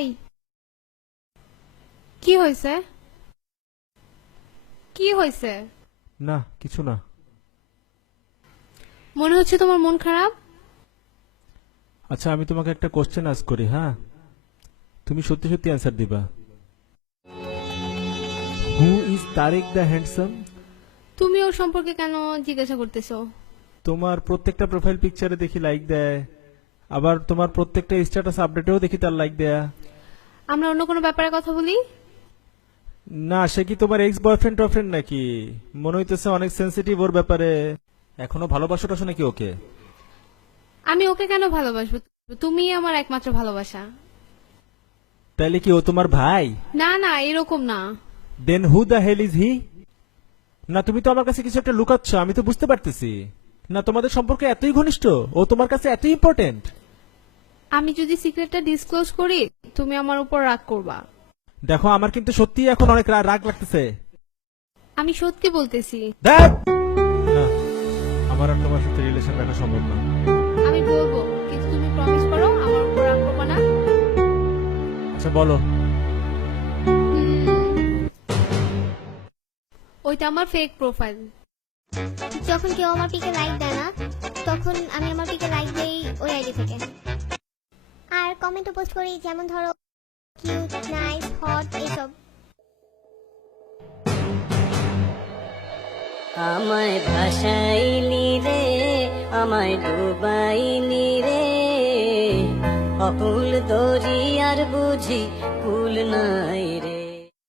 এই কি হয়েছে? কি হয়েছে? না কিছু না। মনে হচ্ছে তোমার মন খারাপ। আচ্ছা আমি তোমাকে একটা কোশ্চেন আস্ক করি, হ্যাঁ? তুমি সত্যি সত্যি অ্যান্সার দিবা। Who is Tareq the handsome? তুমি ওর সম্পর্কে কেন জিজ্ঞাসা করতেছো? তোমার প্রত্যেকটা প্রোফাইল পিকচারে দেখি লাইক দেয়, আবার তোমার প্রত্যেকটা স্ট্যাটাস আপডেটেও দেখি তার লাইক দেয়া। আমরা অন্য কোনো ব্যাপারে কথা বলি। না, সে কি তোমার এক্স বয়ফ্রেন্ড টয়ফ্রেন্ড নাকি? মনে হইতেছে অনেক সেনসিটিভ ওর ব্যাপারে। এখনো ভালোবাসো টাসো নাকি ওকে? আমি ওকে কেন ভালোবাসবো? তুমি আমার একমাত্র ভালোবাসা। তাইলে কি ও তোমার ভাই? না না, এরকম না। Then who the hell is he? না তুমি তো আমার কাছে কিছু একটা লুকাচ্ছ, আমি তো বুঝতে পারতেছি। না তোমাদের সম্পর্ক এতই ঘনিষ্ঠ, ও তোমার কাছে এতই ইম্পর্টেন্ট? আমি যদি সিক্রেটটা ডিসক্লোজ করি তুমি আমার উপর রাগ করবা। দেখো আমার কিন্তু সত্যি এখন অনেক রাগ লাগতেছে। আমি সত্যি বলতেছি। ধ্যাৎ! না, আমার আর তোমার সাথে রিলেশন রাখা সম্ভব না। আমি বলবো, কিন্তু তুমি প্রমিস করো আমার উপর রাগ করবা না। আচ্ছা বলো। ওইটা আমার ফেক প্রোফাইল। যখন কেউ আমার পিকে লাইক দেয় না, তখন আমি আমার পিকে লাইক দেই ওই আইডি থেকে। আর কমেন্টও পোস্ট করি, যেমন ধরো কিউট, নাইস, হট এইসব। আমায় ভাসাইলি রে, আমায় ডুবাইলি রে, অকুল দরিয়ার বুঝি কুল নাই রে।